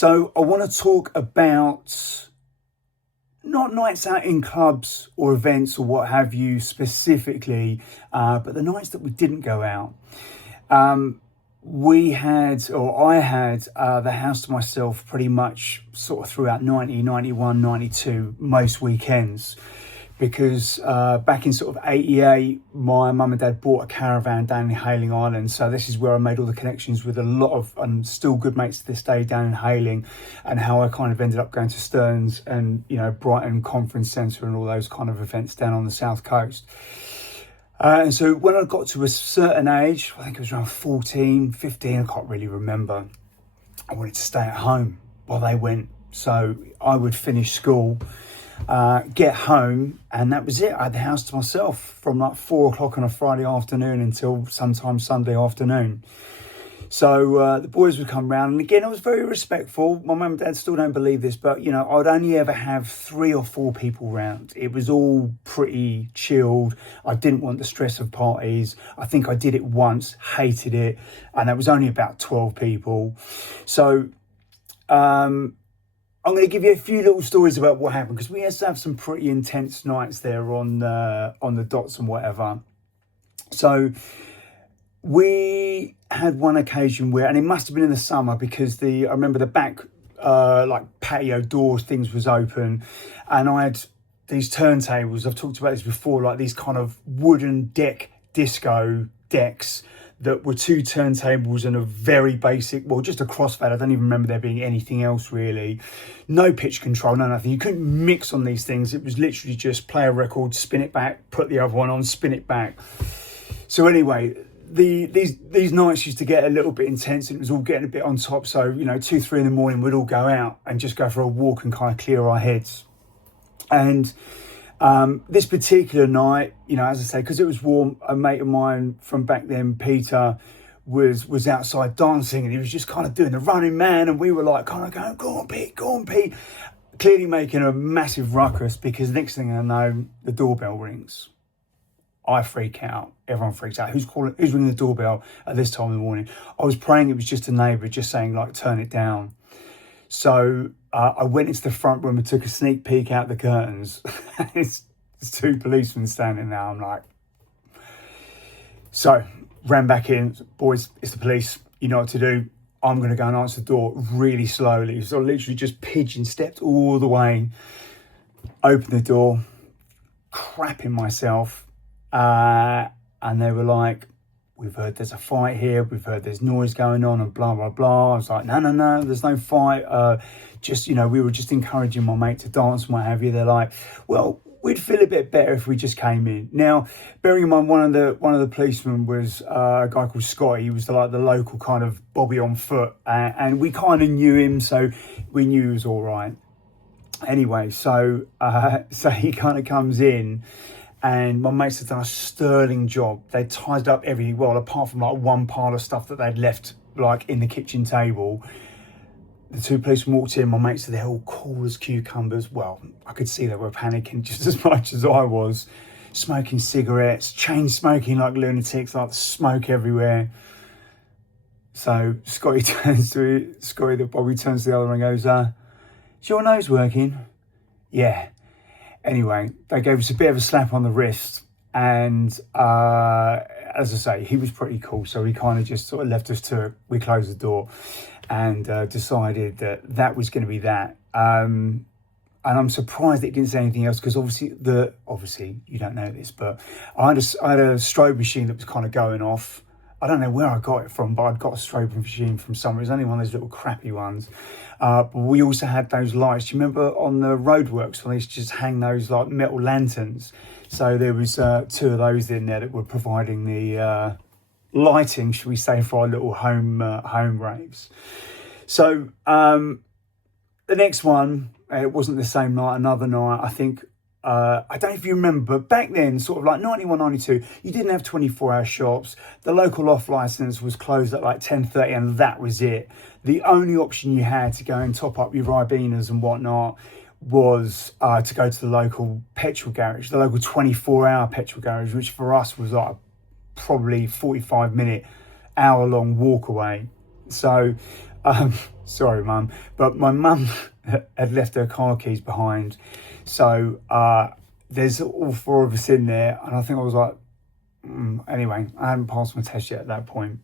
So I want to talk about not nights out in clubs or events or what have you specifically, but the nights that we didn't go out. I had the house to myself pretty much sort of throughout 90, 91, 92, most weekends. Because back in sort of 88, my mum and dad bought a caravan down in Hayling Island. So this is where I made all the connections with a lot of, and still good mates to this day down in Hayling, and how I kind of ended up going to Stearns and, Brighton Conference Centre and all those kind of events down on the south coast. And so when I got to a certain age, I think it was around 14, 15, I can't really remember, I wanted to stay at home while they went. So I would finish school, get home, and that was it. I had the house to myself from like 4 o'clock on a Friday afternoon until sometime Sunday afternoon. So the boys would come round, and again, I was very respectful. My mum and dad still don't believe this, but I'd only ever have 3 or 4 people round. It was all pretty chilled. I didn't want the stress of parties. I think I did it once, hated it, and it was only about 12 people. So I'm going to give you a few little stories about what happened, because we used to have some pretty intense nights there on the dots and whatever. So we had one occasion where, and it must have been in the summer, because I remember the back patio doors things was open, and I had these turntables. I've talked about this before, like these kind of wooden deck disco decks that were 2 turntables and a very basic, just a crossfade. I don't even remember there being anything else really. No pitch control, no nothing. You couldn't mix on these things. It was literally just play a record, spin it back, put the other one on, spin it back. So anyway, these nights used to get a little bit intense, and it was all getting a bit on top. So 2, 3 in the morning, we'd all go out and just go for a walk and kind of clear our heads. And this particular night, as I say, because it was warm, a mate of mine from back then, Peter, was outside dancing, and he was just kind of doing the running man, and we were like kind of going, go on Pete, clearly making a massive ruckus, because next thing I know, the doorbell rings. I freak out. Everyone freaks out. Who's ringing the doorbell at this time in the morning? I was praying it was just a neighbour just saying, like, turn it down. So I went into the front room and took a sneak peek out the curtains. It's 2 policemen standing there. I'm like, so ran back in. Boys, it's the police. You know what to do. I'm going to go and answer the door really slowly. So I literally just pigeon stepped all the way, opened the door, crapping myself. And they were like, we've heard there's a fight here, we've heard there's noise going on, and blah, blah, blah. I was like, no, there's no fight. We were just encouraging my mate to dance and what have you. They're like, well, we'd feel a bit better if we just came in. Now, bearing in mind, one of the policemen was a guy called Scotty. He was the local kind of Bobby on foot, and we kind of knew him, so we knew he was all right. Anyway, so he kind of comes in, and my mates had done a sterling job. They tied up everything, well, apart from like one pile of stuff that they'd left like in the kitchen table. The 2 policemen walked in. My mates said they're all cool as cucumbers. Well, I could see they were panicking just as much as I was. Smoking cigarettes, chain smoking like lunatics, like smoke everywhere. So Bobby turns to the other and goes, is your nose working? Yeah. Anyway, they gave us a bit of a slap on the wrist, and as I say, he was pretty cool, so he kind of just sort of left us to it. We closed the door and decided that was going to be that. And I'm surprised it didn't say anything else, because obviously you don't know this, but I had a strobe machine that was kind of going off. I don't know where I got it from, but I'd got a strobe machine from somewhere. It was only one of those little crappy ones. But we also had those lights. Do you remember on the roadworks when they used to just hang those like metal lanterns? So there was 2 of those in there that were providing the lighting, should we say, for our little home raves. So the next one, it wasn't the same night, another night. I think I don't know if you remember, but back then, sort of like 91, 92, you didn't have 24-hour shops. The local off license was closed at like 10:30, and that was it. The only option you had to go and top up your Ribenas and whatnot was to go to the local petrol garage, the local 24-hour petrol garage, which for us was like probably 45-minute, hour-long walk away. So Sorry, Mum. But my mum had left her car keys behind. So there's all four of us in there. And I think I was like, anyway, I hadn't passed my test yet at that point.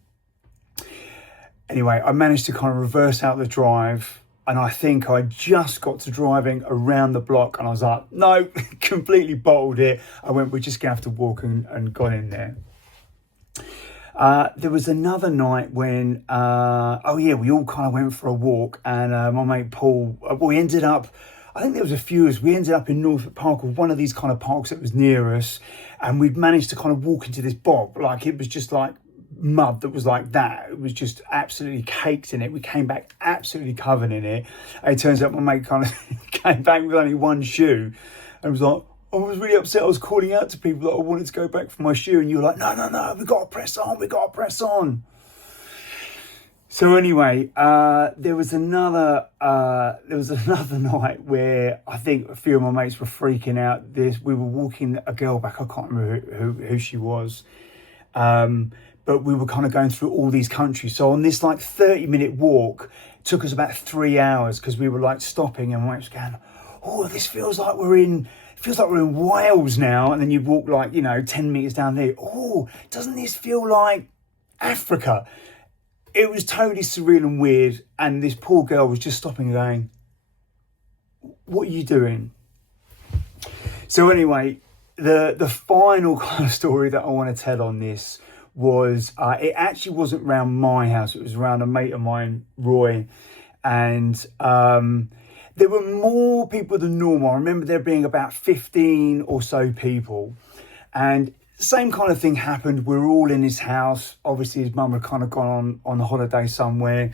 Anyway, I managed to kind of reverse out the drive. And I think I just got to driving around the block. And I was like, no, completely bottled it. I went, we're just going to have to walk, and got in there. There was another night when, we all kind of went for a walk, and my mate Paul, we ended up, I think there was a few of us, we ended up in Norfolk Park, or one of these kind of parks that was near us, and we'd managed to kind of walk into this bog, like it was just like mud that was like that. It was just absolutely caked in it. We came back absolutely covered in it. And it turns out my mate kind of came back with only one shoe, and was like, I was really upset. I was calling out to people that I wanted to go back for my shoe, and you were like, no, we got to press on. So anyway, there was another night where I think a few of my mates were freaking out. We were walking a girl back. I can't remember who she was, but we were kind of going through all these countries. So on this like 30-minute walk, it took us about 3 hours, because we were like stopping, and my mates were going, oh, this feels like we're in Wales now. And then you walk like, 10 meters down there. Oh, doesn't this feel like Africa? It was totally surreal and weird. And this poor girl was just stopping and going, what are you doing? So anyway, the final kind of story that I want to tell on this was, it actually wasn't around my house. It was around a mate of mine, Roy. And, there were more people than normal. I remember there being about 15 or so people. And same kind of thing happened. We were all in his house. Obviously, his mum had kind of gone on a holiday somewhere.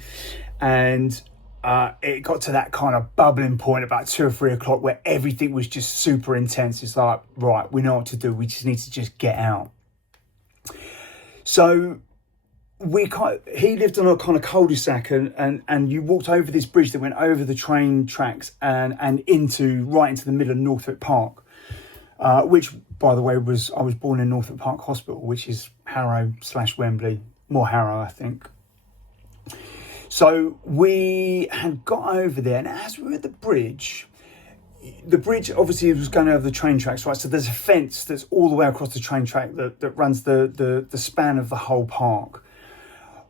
And it got to that kind of bubbling point about 2 or 3 o'clock where everything was just super intense. It's like, right, we know what to do. We just need to just get out. So he lived on a kind of cul-de-sac, and you walked over this bridge that went over the train tracks and right into the middle of Norfolk Park, which, by the way, I was born in Norfolk Park Hospital, which is Harrow/Wembley, more Harrow, I think. So we had got over there, and as we were at the bridge obviously was going over the train tracks, right? So there's a fence that's all the way across the train track that runs the span of the whole park.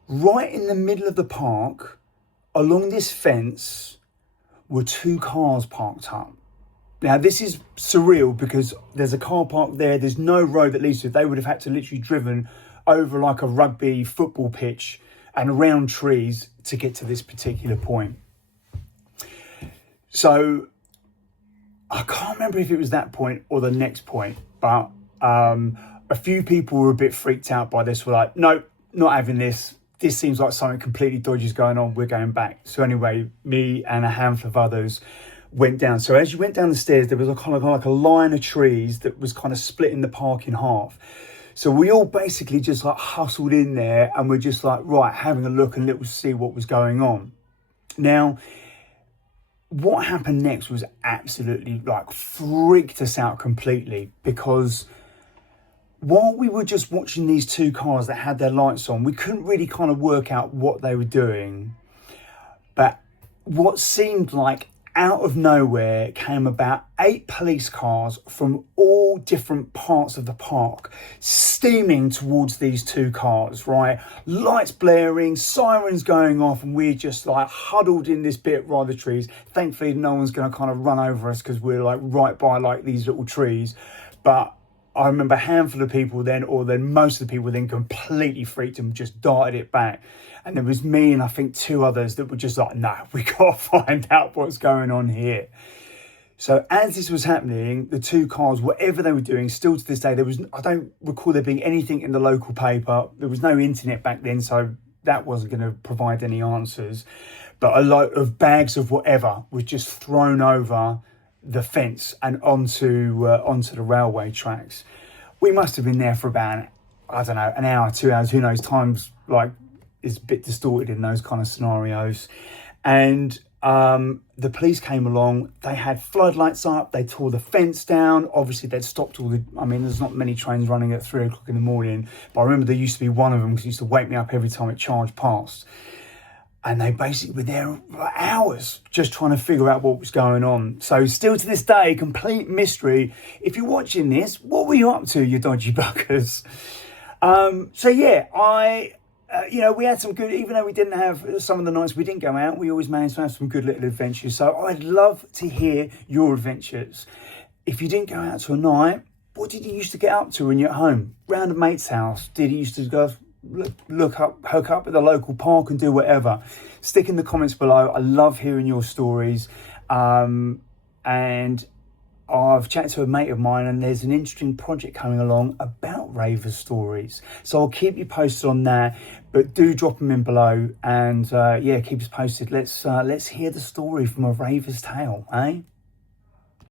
Right in the middle of the park, along this fence, were 2 cars parked up. Now, this is surreal because there's a car park there. There's no road that leads to it. They would have had to literally driven over like a rugby football pitch and around trees to get to this particular point. So I can't remember if it was that point or the next point, but a few people were a bit freaked out by this. Were like, no, not having this. This seems like something completely dodgy is going on. We're going back. So anyway, me and a handful of others went down. So as you went down the stairs, there was a kind of like a line of trees that was kind of splitting the park in half. So we all basically just like hustled in there, and we're just like, right, having a look and little see what was going on. Now, what happened next was absolutely like freaked us out completely, because while we were just watching these 2 cars that had their lights on, we couldn't really kind of work out what they were doing. But what seemed like out of nowhere came about 8 police cars from all different parts of the park, steaming towards these 2 cars, right? Lights blaring, sirens going off, and we're just like huddled in this bit by the trees. Thankfully, no one's going to kind of run over us because we're like right by like these little trees. But I remember a handful of people then, or then most of the people then completely freaked and just darted it back. And there was me and I think 2 others that were just like, nah, we got to find out what's going on here. So as this was happening, the 2 cars, whatever they were doing, still to this day, I don't recall there being anything in the local paper. There was no internet back then, so that wasn't going to provide any answers. But a lot of bags of whatever was just thrown over the fence and onto the railway tracks. We must have been there for about, I don't know, an hour, 2 hours, who knows, time's like is a bit distorted in those kind of scenarios. And the police came along, they had floodlights up, they tore the fence down. Obviously they'd stopped there's not many trains running at 3 o'clock in the morning, but I remember there used to be one of them because it used to wake me up every time it charged past. and they basically were there for hours just trying to figure out what was going on. So still to this day, complete mystery. If you're watching this, what were you up to, you dodgy buggers? So yeah, we had some good, even though we didn't have some of the nights we didn't go out, we always managed to have some good little adventures. So I'd love to hear your adventures. If you didn't go out to a night, what did you used to get up to when you're at home? Round a mate's house? Did you used to go hook up at the local park and do whatever? Stick in the comments below. I love hearing your stories. And I've chatted to a mate of mine, and there's an interesting project coming along about Ravers stories. So I'll keep you posted on that, but do drop them in below, and keep us posted. Let's hear the story from a Ravers tale, eh?